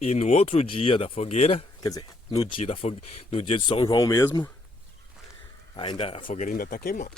E no outro dia da fogueira, quer dizer, no dia de São João mesmo, a fogueira ainda tá queimando.